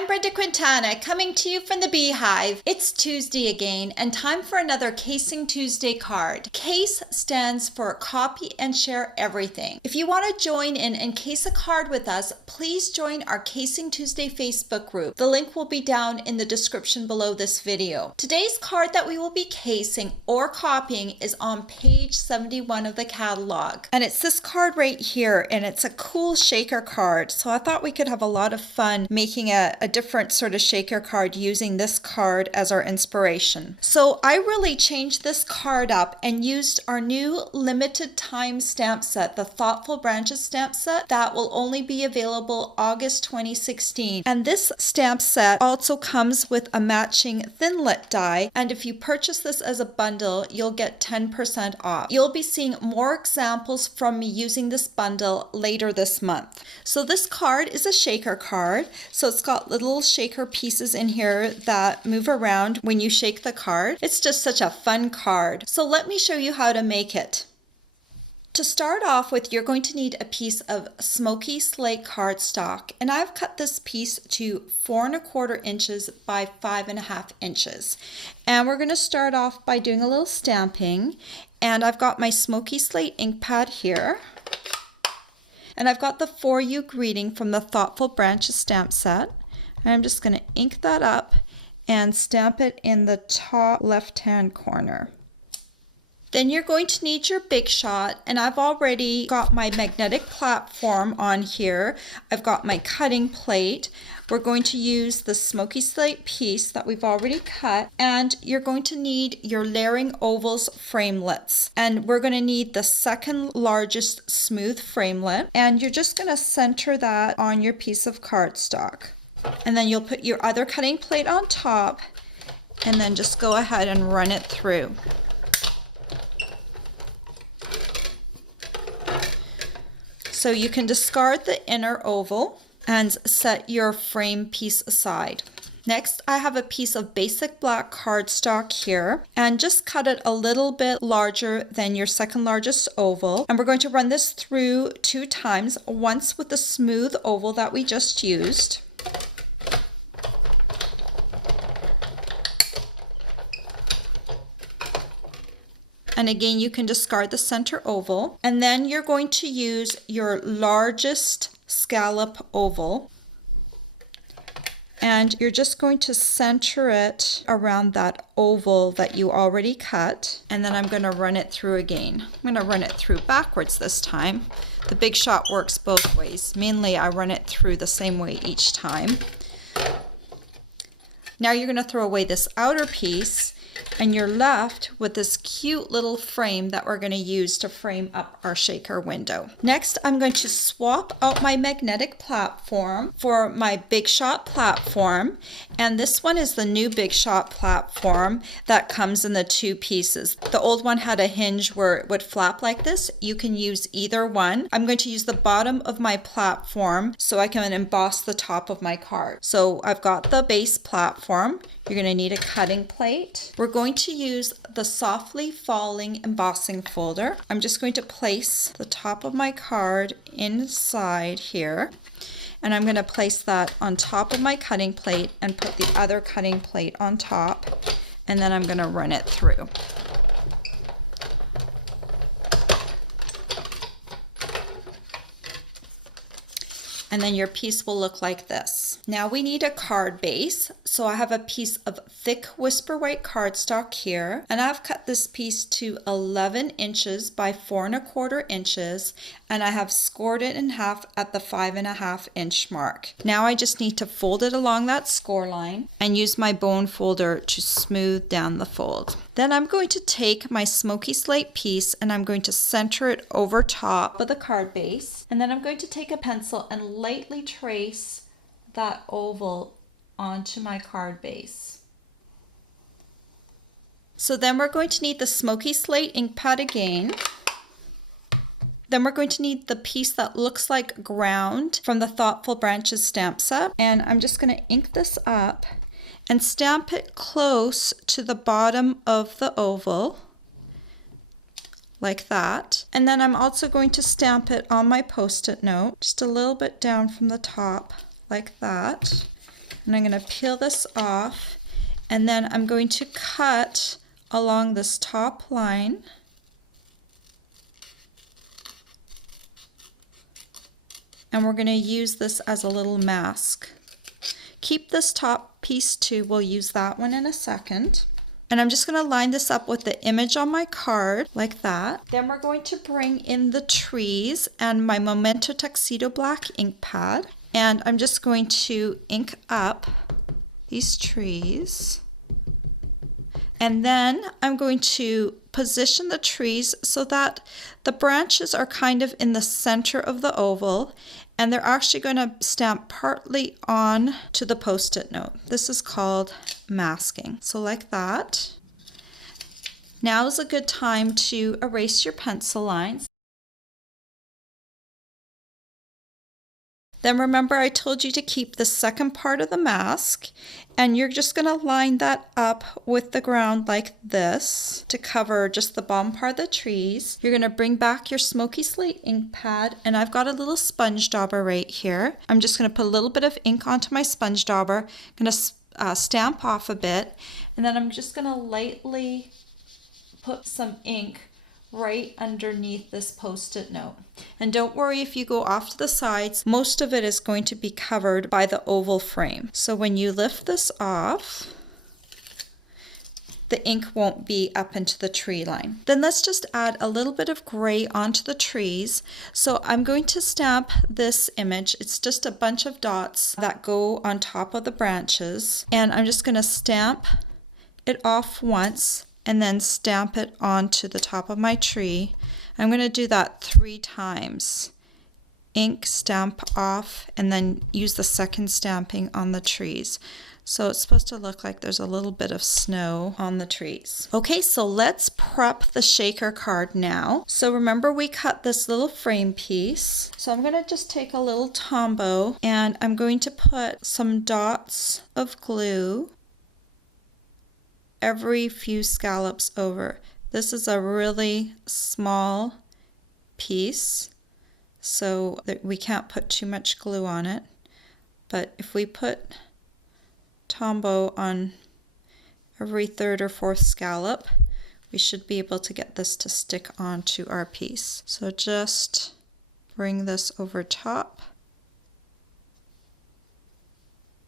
I'm Brenda Quintana, coming to you from the Beehive. It's Tuesday again, and time for another Casing Tuesday card. CASE stands for Copy and Share Everything. If you want to join in and case a card with us, please join our Casing Tuesday Facebook group. The link will be down in the description below this video. Today's card that we will be casing or copying is on page 71 of the catalog. And it's this card right here, and it's a cool shaker card. So I thought we could have a lot of fun making a different sort of shaker card using this card as our inspiration. So I really changed this card up and used our new limited time stamp set, the Thoughtful Branches stamp set that will only be available August 2016. And this stamp set also comes with a matching Thinlit die, and if you purchase this as a bundle, you'll get 10% off. You'll be seeing more examples from me using this bundle later this month. So this card is a shaker card, so it's got little shaker pieces in here that move around when you shake the card. It's just such a fun card. So let me show you how to make it. To start off with, you're going to need a piece of smoky slate cardstock, and I've cut this piece to 4¼ inches by 5½ inches. And we're going to start off by doing a little stamping, and I've got my smoky slate ink pad here. And I've got the For You greeting from the Thoughtful Branches stamp set. And I'm just going to ink that up and stamp it in the top left-hand corner. Then you're going to need your Big Shot, and I've already got my magnetic platform on here. I've got my cutting plate. We're going to use the smoky slate piece that we've already cut, and you're going to need your layering ovals framelets. And we're going to need the second largest smooth framelit, and you're just going to center that on your piece of cardstock. And then you'll put your other cutting plate on top, and then just go ahead and run it through. So you can discard the inner oval and set your frame piece aside. Next, I have a piece of basic black cardstock here, and just cut it a little bit larger than your second largest oval. And we're going to run this through 2 times, once with the smooth oval that we just used. And again, you can discard the center oval. And then you're going to use your largest scallop oval. And you're just going to center it around that oval that you already cut. And then I'm going to run it through again. I'm going to run it through backwards this time. The Big Shot works both ways. Mainly I run it through the same way each time. Now you're going to throw away this outer piece, and you're left with this cute little frame that we're going to use to frame up our shaker window. Next, I'm going to swap out my magnetic platform for my Big Shot platform, and this one is the new Big Shot platform that comes in the 2 pieces. The old one had a hinge where it would flap like this. You can use either one. I'm going to use the bottom of my platform so I can emboss the top of my card. So I've got the base platform. You're going to need a cutting plate. We're going to use the Softly Falling embossing folder. I'm just going to place the top of my card inside here, and I'm going to place that on top of my cutting plate and put the other cutting plate on top, and then I'm going to run it through. And then your piece will look like this. Now we need a card base. So I have a piece of thick Whisper White cardstock here, and I've cut this piece to 11 inches by 4¼ inches, and I have scored it in half at the 5½ inch mark. Now I just need to fold it along that score line and use my bone folder to smooth down the fold. Then I'm going to take my smoky slate piece and I'm going to center it over top of the card base, and then I'm going to take a pencil and lightly trace that oval onto my card base. So then we're going to need the smoky slate ink pad again. Then we're going to need the piece that looks like ground from the Thoughtful Branches stamp set, and I'm just going to ink this up and stamp it close to the bottom of the oval like that. And then I'm also going to stamp it on my Post-it note just a little bit down from the top like that. And I'm going to peel this off, and then I'm going to cut along this top line. And we're going to use this as a little mask. Keep this top piece too, we'll use that one in a second. And I'm just going to line this up with the image on my card, like that. Then we're going to bring in the trees and my Memento Tuxedo black ink pad. And I'm just going to ink up these trees. And then I'm going to position the trees so that the branches are kind of in the center of the oval, and they're actually going to stamp partly on to the Post-it note. This is called masking. So like that. Now is a good time to erase your pencil lines. Then remember I told you to keep the second part of the mask, and you're just going to line that up with the ground like this to cover just the bottom part of the trees. You're going to bring back your smoky slate ink pad, and I've got a little sponge dauber right here. I'm just going to put a little bit of ink onto my sponge dauber. I'm going to stamp off a bit, and then I'm just going to lightly put some ink right underneath this Post-it note. And don't worry if you go off to the sides, most of it is going to be covered by the oval frame. So when you lift this off, the ink won't be up into the tree line. Then let's just add a little bit of gray onto the trees. So I'm going to stamp this image. It's just a bunch of dots that go on top of the branches. And I'm just going to stamp it off once and then stamp it onto the top of my tree. I'm going to do that 3 times. Ink, stamp off, and then use the second stamping on the trees. So it's supposed to look like there's a little bit of snow on the trees. Okay, so let's prep the shaker card now. So remember we cut this little frame piece. So I'm going to just take a little Tombow, and I'm going to put some dots of glue every few scallops over. This is a really small piece, so that we can't put too much glue on it. But if we put Tombow on every 3rd or 4th scallop, we should be able to get this to stick onto our piece. So just bring this over top.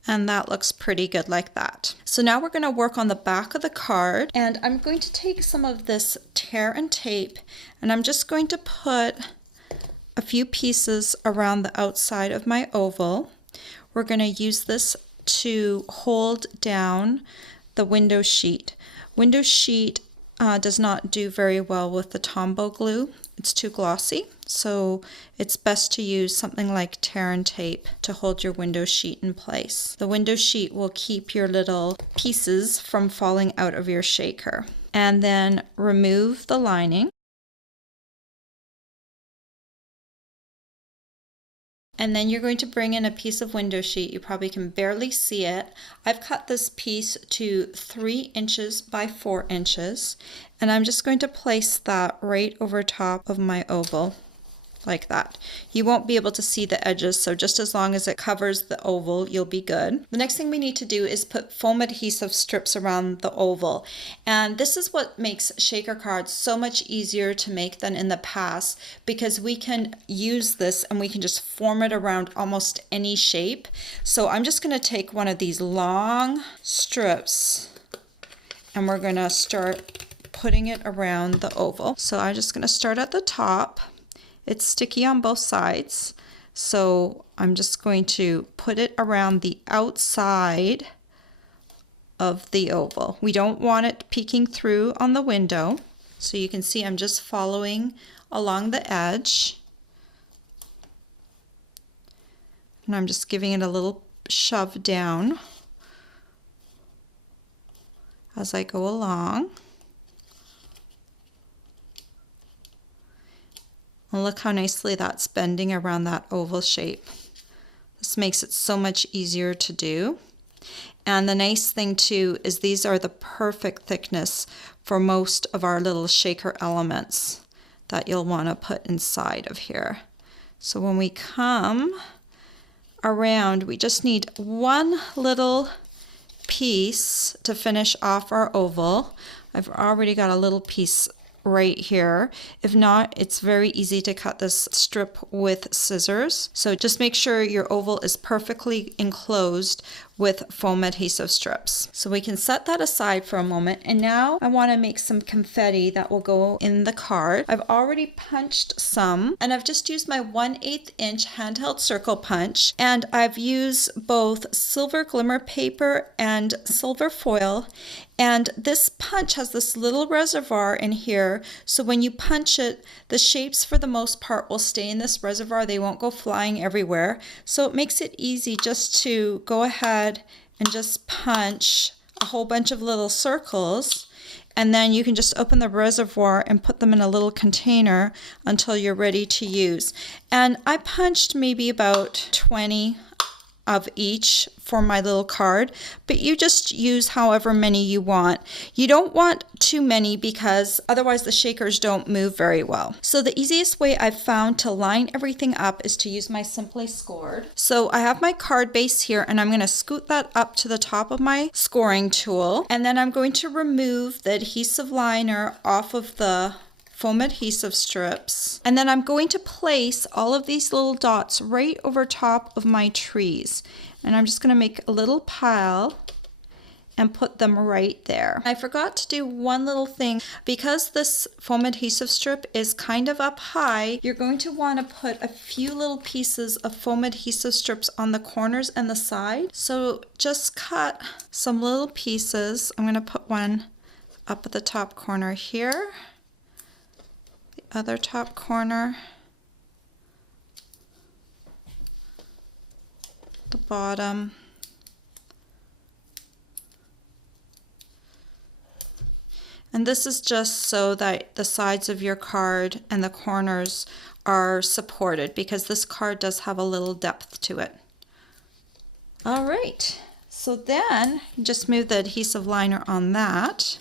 And that looks pretty good like that. So now we're going to work on the back of the card, and I'm going to take some of this tear and tape, and I'm just going to put a few pieces around the outside of my oval. We're going to use this to hold down the window sheet. Window sheet does not do very well with the Tombow glue. It's too glossy, so it's best to use something like tear and tape to hold your window sheet in place. The window sheet will keep your little pieces from falling out of your shaker. And then remove the lining. And then you're going to bring in a piece of window sheet. You probably can barely see it. I've cut this piece to 3 inches by 4 inches, and I'm just going to place that right over top of my oval like that. You won't be able to see the edges, so just as long as it covers the oval, you'll be good. The next thing we need to do is put foam adhesive strips around the oval. And this is what makes shaker cards so much easier to make than in the past, because we can use this and we can just form it around almost any shape. So I'm just going to take one of these long strips and we're going to start putting it around the oval. So I'm just going to start at the top. It's sticky on both sides, so I'm just going to put it around the outside of the oval. We don't want it peeking through on the window, so you can see I'm just following along the edge. And I'm just giving it a little shove down as I go along. And look how nicely that's bending around that oval shape. This makes it so much easier to do. And the nice thing too is these are the perfect thickness for most of our little shaker elements that you'll want to put inside of here. So when we come around. We just need one little piece to finish off our oval. I've already got a little piece right here. If not, it's very easy to cut this strip with scissors. So just make sure your oval is perfectly enclosed with foam adhesive strips. So we can set that aside for a moment. And now I want to make some confetti that will go in the card. I've already punched some, and I've just used my 1/8 inch handheld circle punch, and I've used both silver glimmer paper and silver foil. And this punch has this little reservoir in here, so when you punch it, the shapes for the most part will stay in this reservoir. They won't go flying everywhere. So it makes it easy just to go ahead and just punch a whole bunch of little circles, and then you can just open the reservoir and put them in a little container until you're ready to use. And I punched maybe about 20 of each for my little card, but you just use however many you want. You don't want too many because otherwise the shakers don't move very well. So the easiest way I've found to line everything up is to use my Simply Scored. So I have my card base here, and I'm going to scoot that up to the top of my scoring tool, and then I'm going to remove the adhesive liner off of the foam adhesive strips, and then I'm going to place all of these little dots right over top of my trees, and I'm just going to make a little pile and put them right there. I forgot to do one little thing. Because this foam adhesive strip is kind of up high, you're going to want to put a few little pieces of foam adhesive strips on the corners and the side. So just cut some little pieces. I'm going to put one up at the top corner here, other top corner, the bottom, and this is just so that the sides of your card and the corners are supported, because this card does have a little depth to it. All right, so then just move the adhesive liner on that.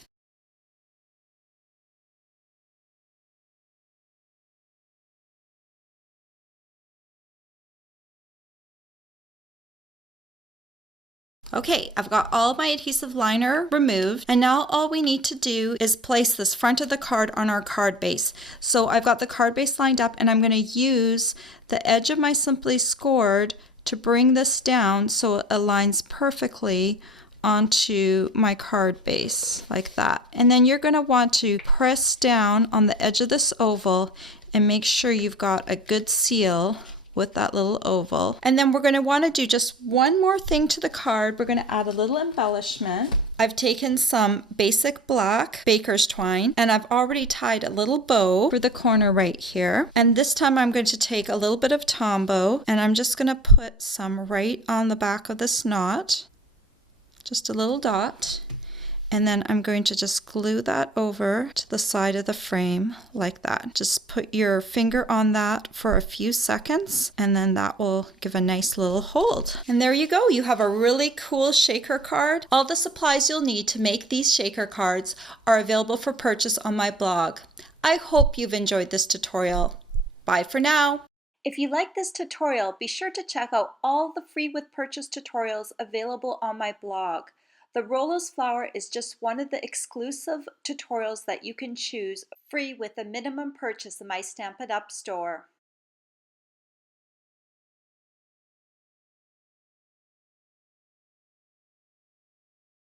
Okay, I've got all my adhesive liner removed, and now all we need to do is place this front of the card on our card base. So I've got the card base lined up, and I'm going to use the edge of my Simply Scored to bring this down so it aligns perfectly onto my card base like that. And then you're going to want to press down on the edge of this oval and make sure you've got a good seal with that little oval. And then we're going to want to do just one more thing to the card. We're going to add a little embellishment. I've taken some basic black baker's twine, and I've already tied a little bow for the corner right here. And this time I'm going to take a little bit of Tombow, and I'm just going to put some right on the back of this knot, just a little dot. And then I'm going to just glue that over to the side of the frame like that. Just put your finger on that for a few seconds, and then that will give a nice little hold. And there you go. You have a really cool shaker card. All the supplies you'll need to make these shaker cards are available for purchase on my blog. I hope you've enjoyed this tutorial. Bye for now. If you like this tutorial, be sure to check out all the free with purchase tutorials available on my blog. The Rolo's flower is just one of the exclusive tutorials that you can choose free with a minimum purchase in my Stampin' Up store.